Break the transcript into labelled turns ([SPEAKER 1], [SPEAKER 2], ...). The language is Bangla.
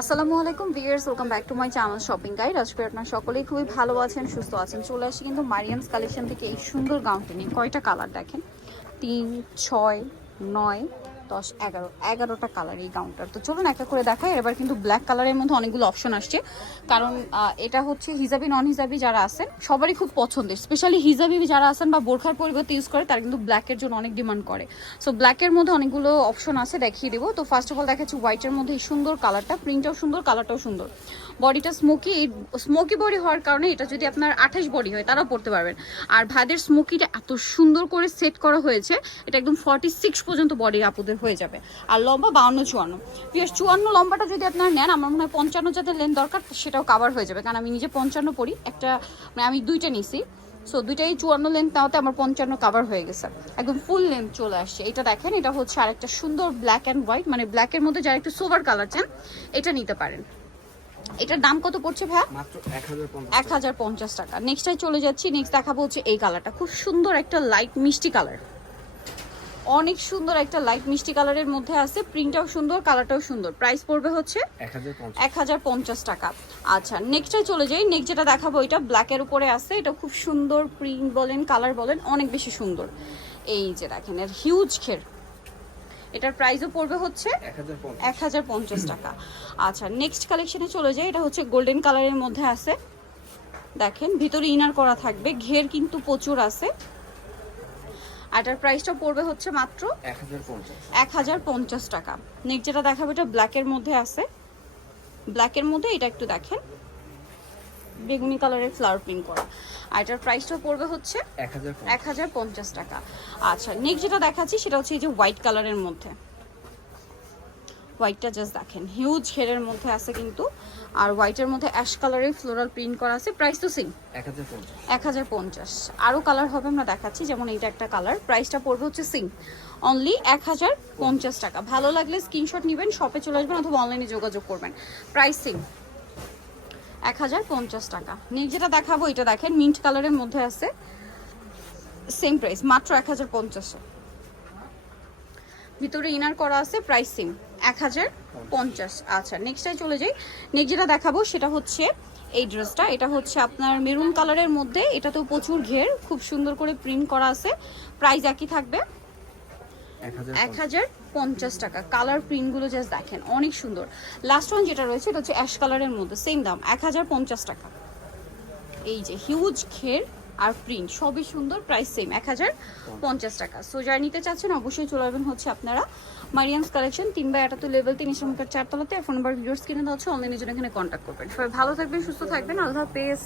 [SPEAKER 1] আসসালামু আলাইকুম viewers welcome back to my channel shopping guide. আজকে আপনার সকলেই খুবই ভালো আছেন, সুস্থ আছেন। চলে আসি কিন্তু মারিয়ামস কালেকশন থেকে এই সুন্দর গাউনটি নিয়ে। কয়টা কালার দেখেন? তিন, ছয়, নয়। দশ, এগারো, এগারোটা কালার এই গাউনটার তো চলুন একটা করে দেখাই। এবার কিন্তু ব্ল্যাক কালারের মধ্যে অনেকগুলো অপশন আসছে। কারণ এটা হচ্ছে হিজাবি নন হিজাবি যারা আছেন, সবারই খুব পছন্দের। স্পেশালি হিজাবি যারা আছেন বা বোরখার পরিবর্তে ইউজ করে, তারা কিন্তু ব্ল্যাকের জন্য অনেক ডিমান্ড করে। সো ব্ল্যাকের মধ্যে অনেকগুলো অপশন আছে, দেখিয়ে দেবো। তো ফার্স্ট অফ অল দেখাচ্ছি হোয়াইটের মধ্যে এই সুন্দর কালারটা প্রিন্টটাও সুন্দর কালারটাও সুন্দর। বডিটা স্মোকি স্মোকি বডি হওয়ার কারণে এটা যদি আপনার আঠাশ বডি হয়, তারাও পড়তে পারবেন। আর ভাইদের স্মোকিটা এত সুন্দর করে সেট করা হয়েছে, এটা একদম ফর্টি সিক্স পর্যন্ত বডি আপুদের হয়ে যাবে। আর লম্বা বাউন্ন চুয়ান্ন। পিয়াস চুয়ান্ন লম্বাটা যদি আপনারা নেন আমার মনে হয় পঞ্চান্ন যাতে লেন দরকার সেটাও কাভার হয়ে যাবে। কারণ আমি নিজে পঞ্চান্ন পড়ি একটা মানে আমি দুইটা নিছি। সো দুইটাই চুয়ান্ন লেন্থ তাওতে আমার পঞ্চান্ন কাভার হয়ে গেছে। একদম ফুল লেন্থ চলে আসছে। এটা দেখেন এটা হচ্ছে আরেকটা সুন্দর ব্ল্যাক অ্যান্ড হোয়াইট মানে ব্ল্যাকের মধ্যে যারা একটু সোভার কালার চান এটা নিতে পারেন। এটার দাম কত পড়ছে ভাইয়া?
[SPEAKER 2] এক হাজার পঞ্চাশ
[SPEAKER 1] টাকা। নেক্সটটাই চলে যাচ্ছি। নেক্সট দেখাবো হচ্ছে এই কালারটা খুব সুন্দর একটা লাইট মিষ্টি কালার অনেক সুন্দর একটা লাইট মিষ্টি কালারের মধ্যে আছে। প্রিন্টটাও সুন্দর কালারটাও সুন্দর। প্রাইস পড়বে হচ্ছে
[SPEAKER 2] এক হাজার পঞ্চাশ।
[SPEAKER 1] টাকা। আচ্ছা নেক্সটে চলে যাই। নেক্সট যেটা দেখাবো এটা ব্ল্যাকের উপরে আছে। এটা খুব সুন্দর প্রিন্ট বলেন কালার বলেন অনেক বেশি সুন্দর। এই যে দেখেন এর হিউজ ঘের এটার প্রাইসও পড়বে হচ্ছে
[SPEAKER 2] এক হাজার পঞ্চাশ।
[SPEAKER 1] টাকা। আচ্ছা নেক্সট কালেকশনে চলে যাই। এটা হচ্ছে গোল্ডেন কালারের মধ্যে আছে। দেখেন ভিতরে ইনার করা থাকবে। ঘের কিন্তু প্রচুর আছে। আর এটার প্রাইসটা পড়বে হচ্ছে মাত্র
[SPEAKER 2] এক হাজার পঞ্চাশ।
[SPEAKER 1] টাকা। নেক্সট যেটা দেখাবো এটা ব্ল্যাকের মধ্যে আছে। ব্ল্যাকের মধ্যে এটা একটু দেখেন। বেগুনি কালারের ফ্লাওয়ার প্রিন্ট করা। আর এটার প্রাইসটা পড়বে হচ্ছে
[SPEAKER 2] এক হাজার
[SPEAKER 1] পঞ্চাশ। টাকা। আচ্ছা নেক্সট যেটা দেখাচ্ছি সেটা হচ্ছে এই যে হোয়াইট কালারের মধ্যে। হোয়াইটটা জাস্ট দেখেন। হিউজ হেয়ারের মধ্যে আছে কিন্তু আর হোয়াইটের মধ্যে অ্যাশ কালারের ফ্লোরাল প্রিন্ট করা আছে। প্রাইস তো সেম
[SPEAKER 2] এক হাজার পঞ্চাশ।
[SPEAKER 1] আরও কালার হবে আমরা দেখাচ্ছি যেমন এইটা একটা কালার প্রাইসটা পড়বে হচ্ছে সিং অনলি এক হাজার পঞ্চাশ টাকা। ভালো লাগলে স্ক্রিনশট নেবেন শপে চলে আসবেন অথবা অনলাইনে যোগাযোগ করবেন। প্রাইস সিং এক হাজার পঞ্চাশ টাকা। নেক্সট যেটা দেখাবো এটা দেখেন মিন্ট কালারের মধ্যে আছে। সেম প্রাইস মাত্র এক হাজার পঞ্চাশে। ভিতরে ইনার করা আছে প্রাইস সেম এক হাজার পঞ্চাশ। আচ্ছা নেক্সটটাই চলে যাই। নেক্সট যেটা দেখাবো সেটা হচ্ছে এই ড্রেসটা এটা হচ্ছে আপনার মেরুন কালারের মধ্যে। এটা তো প্রচুর ঘের খুব সুন্দর করে প্রিন্ট করা আছে। প্রাইস একই থাকবে।
[SPEAKER 2] এক হাজার
[SPEAKER 1] এক হাজার পঞ্চাশ টাকা। কালার প্রিন্টগুলো জাস্ট দেখেন অনেক সুন্দর। লাস্ট ওয়ান যেটা রয়েছে এটা হচ্ছে অ্যাশ কালারের মধ্যে সেম দাম এক হাজার পঞ্চাশ টাকা। এই যে হিউজ ঘের আর প্রিন্ট সবই সুন্দর প্রাইস সেম এক হাজার পঞ্চাশ টাকা। সো যারা নিতে চাচ্ছেন, অবশ্যই চলে যাবেন হচ্ছে আপনারা মারিয়ামস কালেকশন তিন বাই তো লেভেল তিন ইসলামকার চারতলাতে। আর ফোন নাম্বার ভিডিওস কিনে দেওয়া হচ্ছে অনলাইনের জন্য এখানে কন্ট্যাক্ট করবেন। সবাই ভালো থাকবেন, সুস্থ থাকবেন, আল্লাহ হাফেজ।